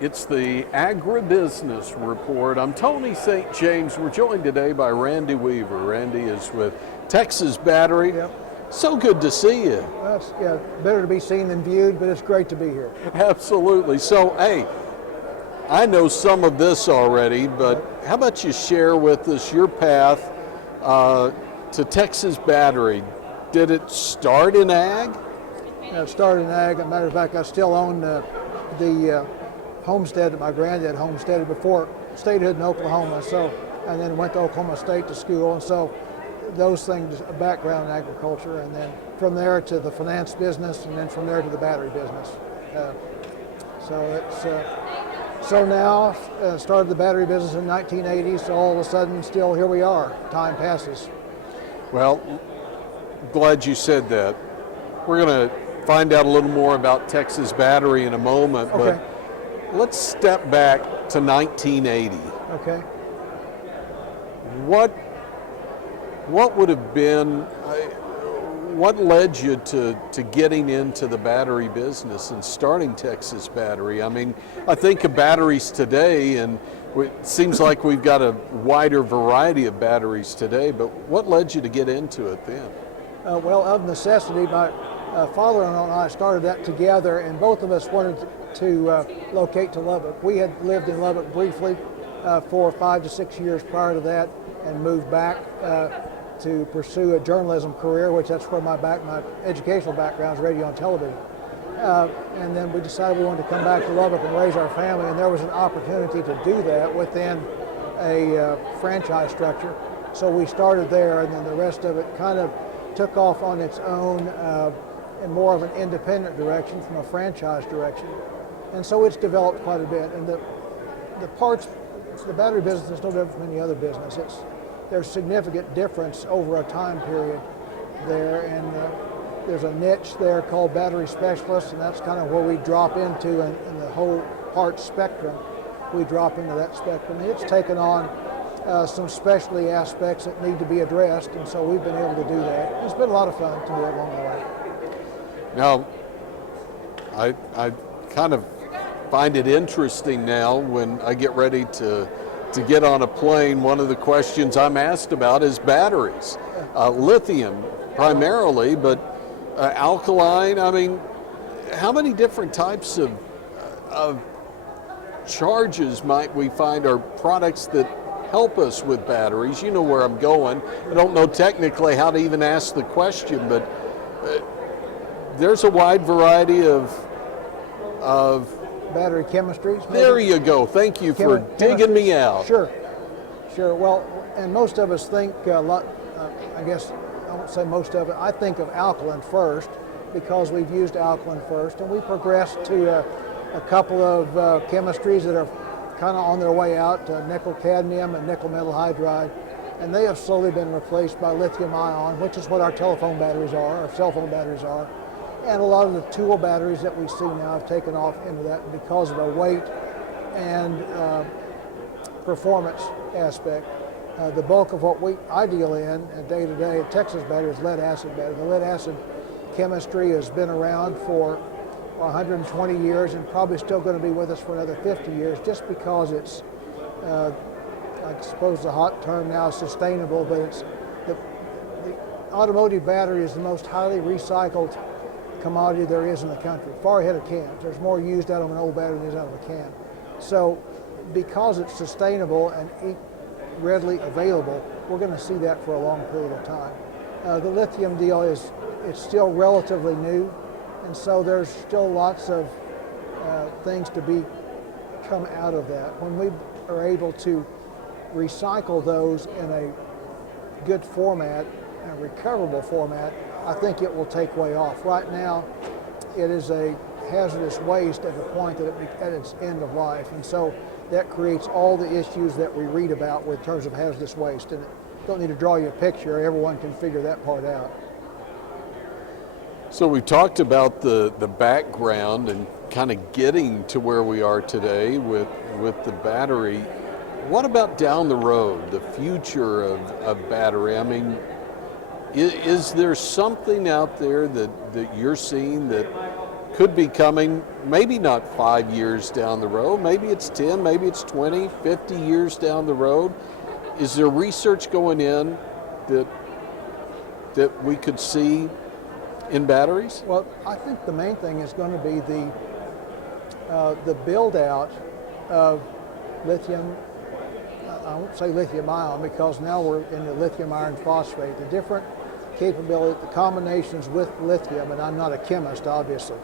It's the Agribusiness Report. I'm Tony St. James. We're joined today by Randy Weaver. Randy is with Texas Battery. Yep. So good to see you. Yeah, better to be seen than viewed, but it's great to be here. Absolutely. So, hey, I know some of this already, but how about you share with us your path to Texas Battery? Did it start in ag? It started in ag. As a matter of fact, I still own the homestead that my granddad homesteaded before statehood in Oklahoma. So, and then went to Oklahoma State to school, and so those things, a background in agriculture, and then from there to the finance business, and then from there to the battery business. So now started the battery business in 1980. So all of a sudden, still here we are. Time passes. Well, glad you said that. We're going to find out a little more about Texas Battery in a moment, Okay. but let's step back to 1980. Okay. What would have been, what led you to getting into the battery business and starting Texas Battery? I mean, I think of batteries today, and it seems like we've got a wider variety of batteries today, but what led you to get into it then? Well, of necessity, my father-in-law and I started that together, and both of us wanted to locate to Lubbock. We had lived in Lubbock briefly for 5 to 6 years prior to that, and moved back to pursue a journalism career, which that's where my educational background is, radio and television. And then we decided we wanted to come back to Lubbock and raise our family, and there was an opportunity to do that within a franchise structure. So we started there, and then the rest of it kind of took off on its own in more of an independent direction from a franchise direction. And so it's developed quite a bit. And the battery business is no different from any other business. There's significant difference over a time period there, and there's a niche there called battery specialists, and that's kind of where we drop into in the whole parts spectrum. We drop into that spectrum. And it's taken on some specialty aspects that need to be addressed, and so we've been able to do that. It's been a lot of fun to do it along the way. Now, I kind of find it interesting now when I get ready to get on a plane. One of the questions I'm asked about is batteries, lithium primarily, but alkaline. I mean, how many different types of charges might we find, or products that help us with batteries? You know where I'm going. I don't know technically how to even ask the question, but there's a wide variety of battery chemistries. Maybe? There you go. Thank you for digging me out. Sure. Well, and most of us think I guess I won't say most of it. I think of alkaline first because we've used alkaline first, and we progressed to a couple of chemistries that are kind of on their way out, nickel cadmium and nickel metal hydride, and they have slowly been replaced by lithium ion, which is what our telephone batteries are, our cell phone batteries are. And a lot of the tool batteries that we see now have taken off into that because of the weight and performance aspect. The bulk of what I deal in day to day at Texas Battery is lead acid battery. The lead acid chemistry has been around for 120 years and probably still going to be with us for another 50 years, just because it's, I suppose the hot term now is sustainable, but it's the automotive battery is the most highly recycled commodity there is in the country, far ahead of cans. There's more used out of an old battery than there is out of a can. So because it's sustainable and readily available, we're going to see that for a long period of time. The lithium deal it's still relatively new, and so there's still lots of things to come out of that. When we are able to recycle those in a good format, a recoverable format, I think it will take way off. Right now, it is a hazardous waste at the point that at its end of life, and so that creates all the issues that we read about in terms of hazardous waste. And don't need to draw you a picture; everyone can figure that part out. So we talked about the background and kind of getting to where we are today with the battery. What about down the road, the future of battery? I mean, is there something out there that you're seeing that could be coming, maybe not 5 years down the road, maybe it's 10, maybe it's 20, 50 years down the road. Is there research going in that we could see in batteries? Well, I think the main thing is going to be the build out of lithium. I won't say lithium ion because now we're in the lithium iron phosphate. The different capability, the combinations with lithium, and I'm not a chemist, obviously,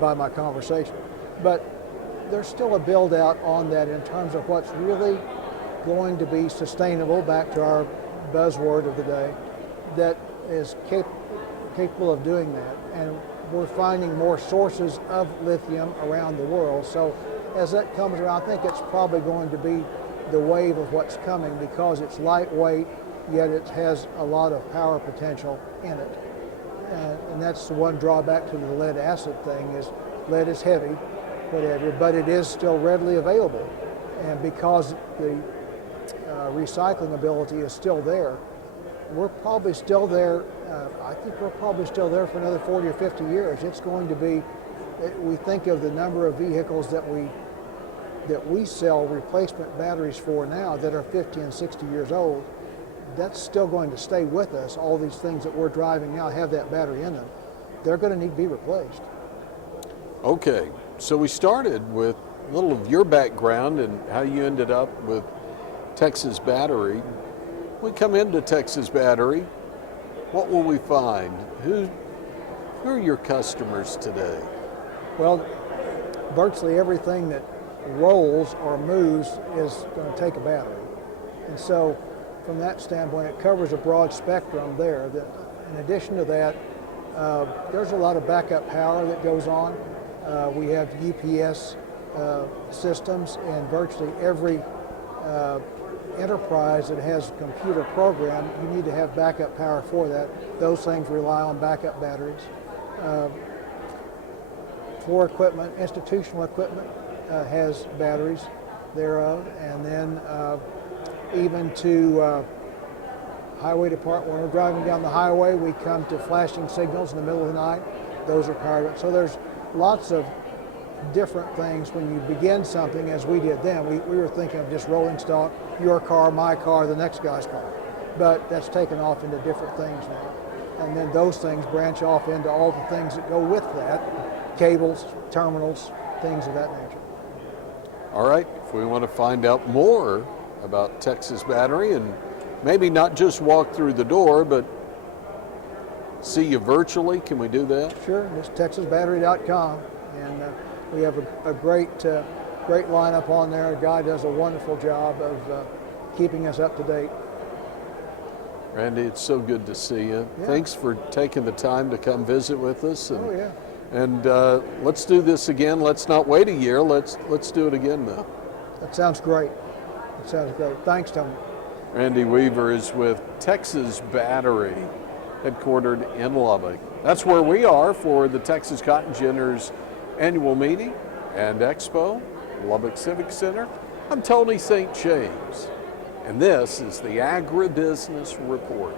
by my conversation, but there's still a build out on that in terms of what's really going to be sustainable, back to our buzzword of the day, that is capable of doing that. And we're finding more sources of lithium around the world. So as that comes around, I think it's probably going to be the wave of what's coming because it's lightweight, yet it has a lot of power potential in it. And that's the one drawback to the lead acid thing is lead is heavy, whatever, but it is still readily available. And because the recycling ability is still there, we're probably still there. I think we're probably still there for another 40 or 50 years. It's going to be, we think of the number of vehicles that we sell replacement batteries for now that are 50 and 60 years old. That's still going to stay with us. All these things that we're driving now have that battery in them. They're going to need to be replaced. Okay, so we started with a little of your background and how you ended up with Texas Battery. We come into Texas Battery, what will we find? Who are your customers today? Well, virtually everything that rolls or moves is going to take a battery. And so from that standpoint, it covers a broad spectrum there. In addition to that, there's a lot of backup power that goes on. We have UPS systems in virtually every enterprise that has a computer program. You need to have backup power for that. Those things rely on backup batteries. Floor equipment, institutional equipment has batteries thereof, and then even to highway department. When we're driving down the highway, we come to flashing signals in the middle of the night. Those are powered. So there's lots of different things when you begin something, as we did then. We were thinking of just rolling stock, your car, my car, the next guy's car. But that's taken off into different things now. And then those things branch off into all the things that go with that, cables, terminals, things of that nature. All right, if we want to find out more about Texas Battery and maybe not just walk through the door, but see you virtually, can we do that? Sure, it's texasbattery.com, and we have a great lineup on there. A guy does a wonderful job of keeping us up to date. Randy, it's so good to see you. Yeah. Thanks for taking the time to come visit with us. And, Oh yeah. And let's do this again. Let's not wait a year. Let's do it again now. That sounds great. That sounds great. Thanks, Tony. Randy Weaver is with Texas Battery, headquartered in Lubbock. That's where we are for the Texas Cotton Ginners annual meeting and expo, Lubbock Civic Center. I'm Tony St. James, and this is the Agribusiness Report.